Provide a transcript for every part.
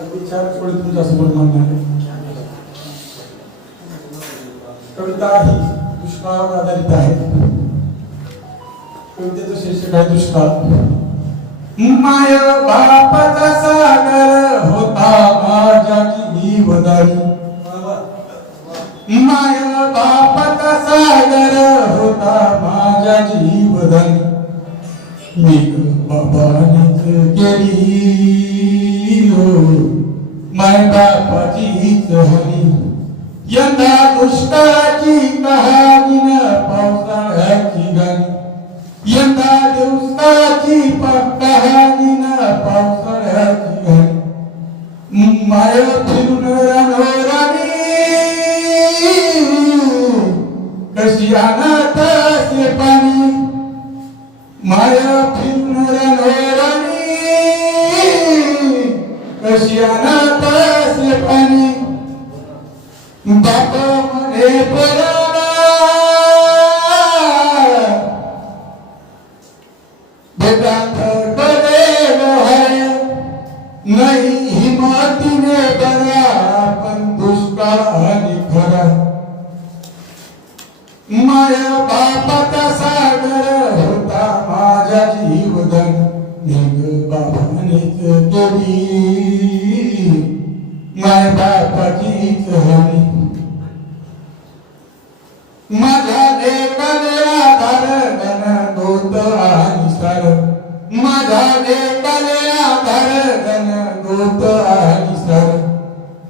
अगदी चार थोडी तुमच्या मांडणार कविता ही दुष्काळावर आधारित आहे. कवितेचं शीर्षक आहे दुष्काळ. माय बापाचा सागर होता माझ्या जीवदारी माय बापाचा सागर होता माझ्या जीवदारी मी बाबानीच केली. माय बापाचीच हरी यंदा दुष्काळाची कहाणी न पावसाळ्याची गाणी यंदा दिवसाची कहाणी न पावसाळ्याची गाणी माय फिरून रानोरानी कशी अनाथ कशी अनाथ पाणी म्हणे नाही बरा पण खरा माया बापाचा सागर होता माझ्या जीवधन निग बाबानेच केली. माय बापाची कहाणी माझ्या देवा देवा धार गोत आणि सर. माझ्या देवा देवा धार गोत आणि सर.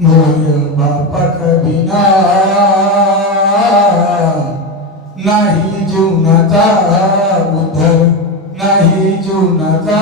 मोय बापाक बिना नाही जीवनाचा उद्धर नाही जीवनाचा